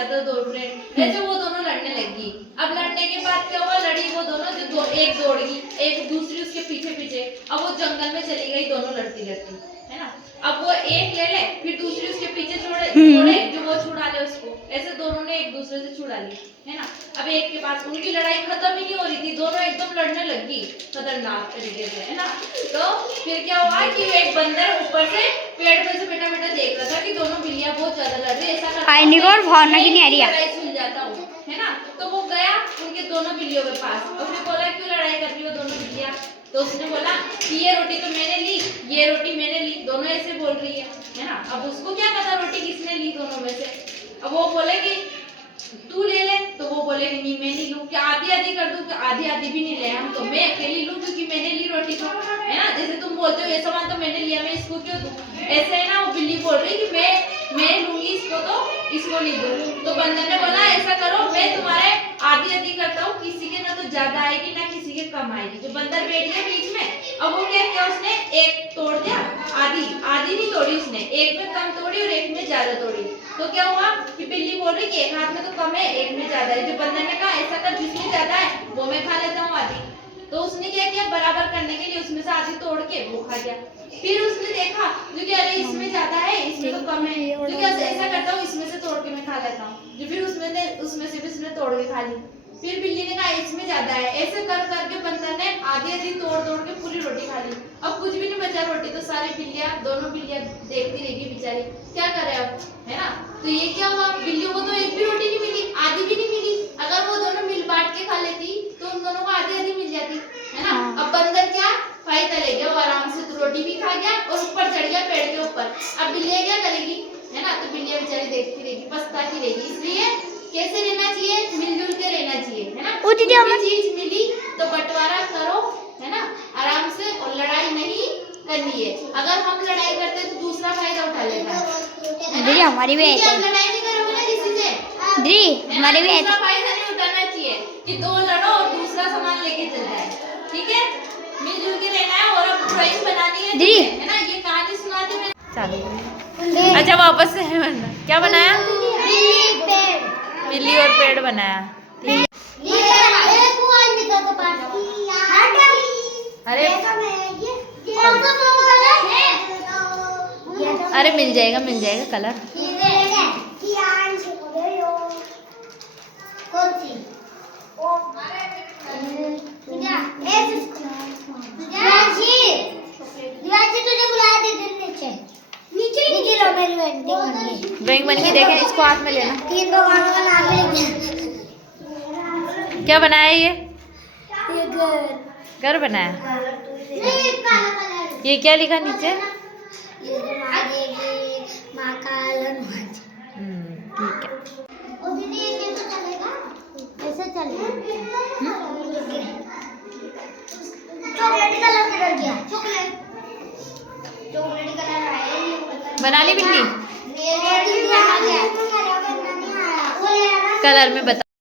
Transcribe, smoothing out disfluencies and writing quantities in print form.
जाता दो फ्रेंड, ऐसे वो दोनों लड़ने लगी। अब लड़ने के बाद क्या हुआ, लड़ी वो दोनों, जो एक दौड़ गई, एक दूसरी उसके पीछे पीछे। अब वो जंगल में चली गई दोनों लड़ती लड़ती, है ना। अब वो एक ले ले, फिर दूसरी उसके पीछे छोड़े जो वो छुड़ा ले उसको, ऐसे दोनों ने एक दूसरे से छुड़ा ली, है ना। अब एक के पास, उनकी लड़ाई खत्म ही नहीं हो रही थी, दोनों एकदम लड़ने लगी खतरनाक तरीके से, है ना। तो फिर क्या हुआ कि एक बंदर ऊपर से पेड़ पे से बैठा बैठा देख रहा था कि दोनों बिल्लियां बहुत ज्यादा लड़ रही है, ऐसा करता लड़ाई सुल जाता हूँ, है ना। तो वो गया उनके दोनों बिल्लियों के पास, उसने बोला क्यों लड़ाई कर रही हो दोनों बिल्लियां। तो उसने बोला कि ये रोटी तो मैंने ली, ये रोटी मैंने ली, दोनों ऐसे बोल रही है ना। अब उसको क्या पता रोटी किसने ली दोनों में से। अब वो बोलेगी तू ले ले, तो वो बोलेगी नहीं मैं नहीं लूं, क्या आधी आधी कर दूं, क्या आधी आधी भी नहीं ले हम, तो मैं अकेली लूं क्योंकि मैंने ली रोटी तो, है ना। जैसे तुम बोलते हो ये सामान तो मैंने लिया, मैं इसको क्यों दूं, ऐसे है ना। वो बिल्ली बोल रही कि मैं लूंगी इसको तो इसको नहीं दूं। तो बंदर ने बोला ऐसा करो, मैं तुम्हारे आधी आधी करता हूँ, किसी के ना तो ज्यादा आएगी ना किसी के कम आएगी। जो बंदर बैठ गया बीच में, अब वो क्या किया उसने एक तोड़ दिया, आधी आधी नहीं तोड़ी उसने, एक में कम तोड़ी और एक में ज्यादा तोड़ी। तो क्या हुआ कि बिल्ली बोल रही कि एक हाथ में तो कम है एक में ज्यादा है। जो बंदर ने कहा ऐसा कर जिसमें ज्यादा है वो मैं खा लेता हूँ आधी। तो उसने क्या किया बराबर करने के लिए उसमें से आधी तोड़ के वो खा गया। फिर उसने देखा जो कि अरे इसमें ज्यादा है इसमें तो कम है, जो कि ऐसा करता हूँ इसमें से तोड़ के मैं खा लेता हूँ। जो फिर उसमें से भी उसने तोड़ के खा ली। फिर बिल्ली ने कहा इसमें ज्यादा है, ऐसे कर करके बंदर ने आधी आधी तोड़ तोड़ के पूरी रोटी खा ली। अब कुछ भी नहीं बचा रोटी, तो सारी बिल्लियां दोनों बिल्लियां देखती रहेगी बेचारी क्या करे अब, है ना। तो ये क्या हुआ, बिल्लियों को तो एक भी रोटी नहीं मिली, आधी भी नहीं मिली। अगर वो दोनों मिल बांट के खा लेती तो उन दोनों को आधी आधी मिल जाती, है ना। अब बंदर क्या फायदा ले गया, वो आराम से तो रोटी भी खा गया और ऊपर चढ़ गया पेड़ के ऊपर। अब बिल्लियां क्या करेगी, है ना। तो बिल्लियां बेचारी देखती रहेगी पछताती रहेगी। इसलिए कैसे रहना चाहिए, मिलजुल के रहना चाहिए, है ना। कोई भी चीज मिली तो बंटवारा करो, है ना, आराम से, और लड़ाई नहीं करनी है। अगर हम लड़ाई करते तो दूसरा फायदा उठा लेता है। दीदी हमारी भी ऐसे लड़ाई नहीं करोगे ना किसी से, दीदी हमारी भी दूसरा फायदा नहीं उठाना चाहिए कि दो लड़ो और दूसरा सामान लेके चल जाए, ठीक है। मिलजुल के रहना है और अब ड्राइंग बनानी है दीदी, है ना। ये कहानी सुनाते मैं चालू। अच्छा वापस से क्या बनाया, बिल्ली और पेड़ बनाया। अरे मिल जाएगा कलर। ड्राइंग बन गई, देखें इसको हाथ में लेना। क्या बनाया ये घर बनाया। ये क्या लिखा नीचे, ठीक है। बना ली बिल्ली, कलर में बता।